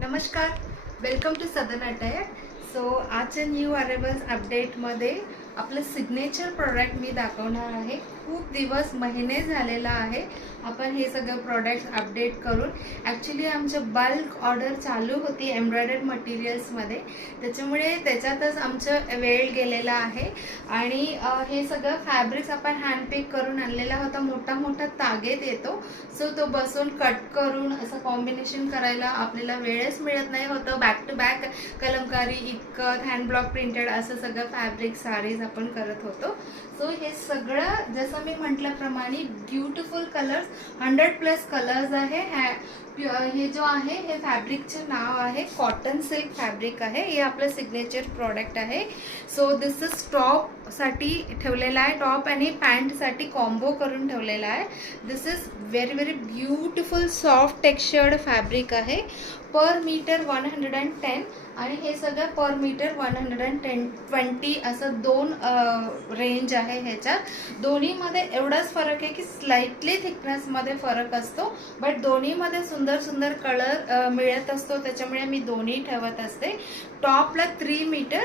नमस्कार, welcome to Southern Attire. So आजच्या new arrivals अपडेटमध्ये आपलं सिग्नेचर प्रोडक्ट मी दाखवणार आहे. खूप दिवस महिने झालेला आहे आपण हे सगळं प्रोडक्ट्स अपडेट करून. ॲक्च्युली आमचं बल्क ऑर्डर चालू होती एम्ब्रॉयडर्ड मटेरियल्समध्ये, त्याच्यामुळे त्याच्यातच आमचं वेळ गेलेला आहे. आणि हे सगळं फॅब्रिक्स आपण हँडपिक करून आणलेला होता. मोठा मोठा तागेत येतो, सो तो बसून कट करून असं कॉम्बिनेशन करायला आपल्याला वेळच मिळत नाही होतं. बॅक टू बॅक कलमकारी, इतकं हँड ब्लॉक प्रिंटेड असं सगळं फॅब्रिक साडीज आपण करत होतो. सो हे सगळं जसं मी म्हटल्याप्रमाणे ब्युटिफुल कलर्स, 100+ कलर्स आहे. हे जो आहे हे फॅब्रिकचे नाव आहे कॉटन सिल्क फॅब्रिक आहे. हे आपलं सिग्नेचर प्रोडक्ट आहे. सो दिस इज टॉपसाठी ठेवलेला आहे, टॉप आणि पॅन्टसाठी कॉम्बो करून ठेवलेला आहे. This is very very beautiful soft textured fabric आहे. पर मीटर 110 आणि हे सगळं पर मीटर 120 असं दोन रेंज आहे ह्याच्यात. दोन्हीमध्ये एवढाच फरक आहे की स्लाइटली थिकनेसमध्ये फरक असतो, बट दोन्हीमध्ये सुंदर सुंदर कलर मिळत असतो, त्याच्यामुळे मी दोन्ही ठेवत असते. टॉपला 3 मीटर,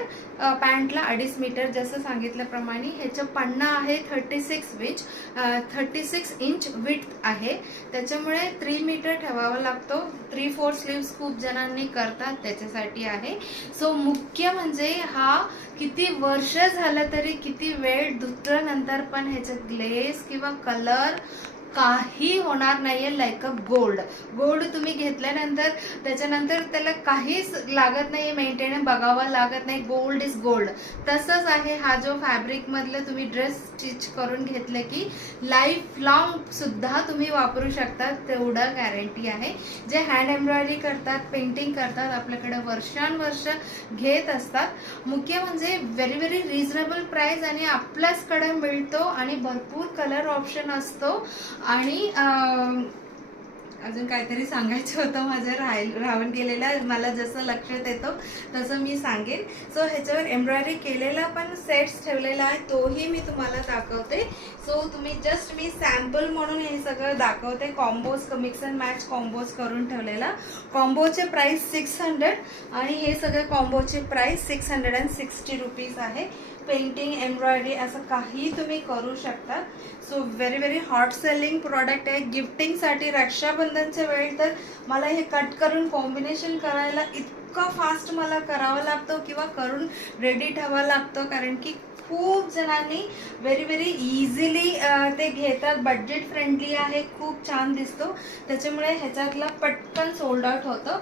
पॅन्टला 2.5 मीटर जसं सांगितल्याप्रमाणे. ह्याचं पन्ना आहे 36 इंच विड्थ आहे, त्याच्यामुळे 3 मीटर ठेवावा लागतो. 3/4 स्लीव्स खूप जणांनी करतात, त्याच्यासाठी आहे. सो मुख्य म्हणजे हा किती वर्ष झालं तरी, किती वेळ धुतल्यानंतर पण ह्याचं ग्लेस किंवा कलर काही होणार नाहीये. लाईक अ गोल्ड तुम्ही घेतल्यानंतर त्याच्यानंतर त्याला काहीच लागत नाही, मेंटेन बघावं लागत नाही. Gold is gold. तसंच आहे हा जो फॅब्रिक मधलं तुम्ही ड्रेस स्टिच करून घेतलं की लाईफ लॉंग सुद्धा तुम्ही वापरू शकता, तेवढं गॅरंटी आहे. जे हँड एम्ब्रॉयडरी करतात, पेंटिंग करतात, आपल्याकडे वर्षानुवर्ष घेत असतात. मुख्य म्हणजे व्हेरी व्हेरी रिझनेबल प्राइस आणि आपल्याचकडे मिळतो आणि भरपूर कलर ऑप्शन असतो. आणि अजून काहीतरी सांगायचं होतं, माझं राहून गेलेलं, मला जसं लक्षात येतो तसं मी सांगेन. सो ह्याच्यावर एम्ब्रॉयडरी केलेला पण सेट्स ठेवलेला आहे, तोही मी तुम्हाला दाखवते. सो तुम्ही जस्ट मी सॅम्पल म्हणून हे सगळं दाखवते. Combos, mix and match combos करून ठेवलेला. कॉम्बोचे प्राइस 600 आणि हे सगळे कॉम्बोचे प्राइस 660 रुपीज आहे. पेंटिंग, एम्ब्रॉयडरी असं काही तुम्ही करू शकता. So very very hot selling product आहे. गिफ्टिंगसाठी रक्षाबंधनच्या वेळी तर मला हे कट करून कॉम्बिनेशन करायला इतकं फास्ट मला करावं लागतं किंवा करून रेडी ठेवावं लागतं, कारण की खूप जणांनी व्हेरी व्हेरी इझिली ते घेतात. बजेट फ्रेंडली आहे, खूप छान दिसतो, त्याच्यामुळे ह्याच्यातला पटकन सोल्ड आउट होतं.